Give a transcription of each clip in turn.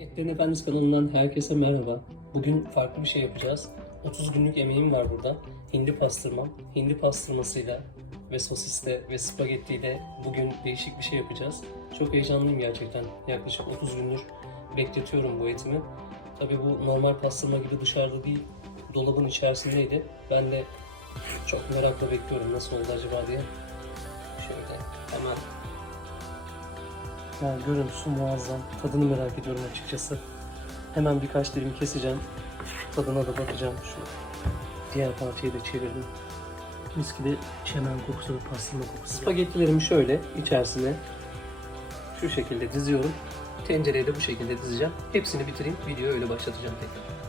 Etlerin Efendisi kanalından herkese merhaba. Bugün farklı bir şey yapacağız. 30 günlük emeğim var burada. Hindi pastırmam. Hindi pastırmasıyla ve sosisle ve spagettiyle bugün değişik bir şey yapacağız. Çok heyecanlıyım gerçekten. Yaklaşık 30 gündür bekletiyorum bu etimi. Tabii bu normal pastırma gibi dışarıda değil, dolabın içerisindeydi. Ben de çok merakla bekliyorum nasıl oldu acaba diye. Şöyle hemen yani görüntüsü muazzam. Tadını merak ediyorum açıkçası. Hemen birkaç dilim keseceğim. Tadına da bakacağım. Şu diğer partiye de çevirdim. Mis gibi çemen kokusu ve pastırma kokusu. Spagettilerimi şöyle içerisine şu şekilde diziyorum. Tencereye de bu şekilde dizeceğim. Hepsini bitireyim. Videoyu öyle başlatacağım tekrar.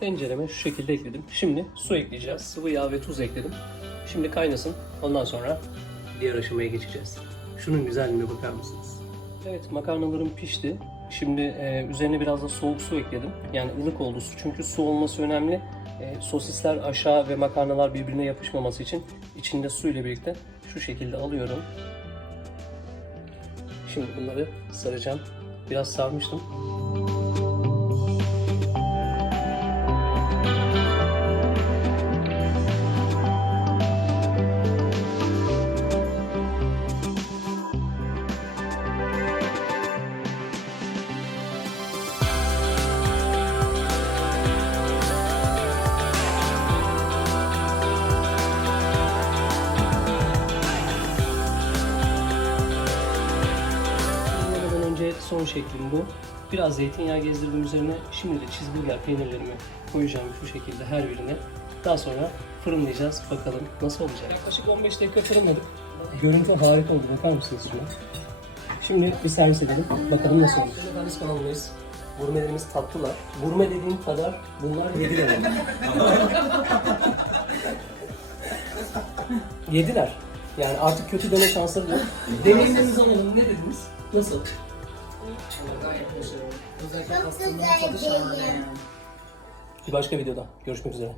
Tencereme şu şekilde ekledim. Şimdi su ekleyeceğiz. Sıvı yağ ve tuz ekledim. Şimdi kaynasın. Ondan sonra diğer aşamaya geçeceğiz. Şunun güzelliğine bakar mısınız? Evet makarnalarım pişti. Şimdi e, üzerine biraz da soğuk su ekledim. Yani ılık oldu su. Çünkü su olması önemli. E, sosisler aşağı ve makarnalar birbirine yapışmaması için içinde su ile birlikte şu şekilde alıyorum. Şimdi bunları saracağım. Biraz sarmıştım. Son şeklim bu. Biraz zeytinyağı gezdirdim üzerine. Şimdi de cheeseburger peynirlerimi koyacağım şu şekilde her birine. Daha sonra fırınlayacağız. Bakalım nasıl olacak. Yaklaşık 15 dakika fırınladık. Görüntü harika oldu. Bakar mısınız şuna? Şimdi bir servis edelim. Bakalım nasıl olmuş. Efendimiz kanalındayız. Gurmelerimiz tatlılar. Gurme dediğim kadar bunlar yediler. Yediler. Yani artık kötü deme şansları yok. Deneyimlerinizi alalım. Ne dediniz? Nasıl? Başarılı. Özellikle Çok güzel geliyor. yani. Bir başka videoda görüşmek üzere.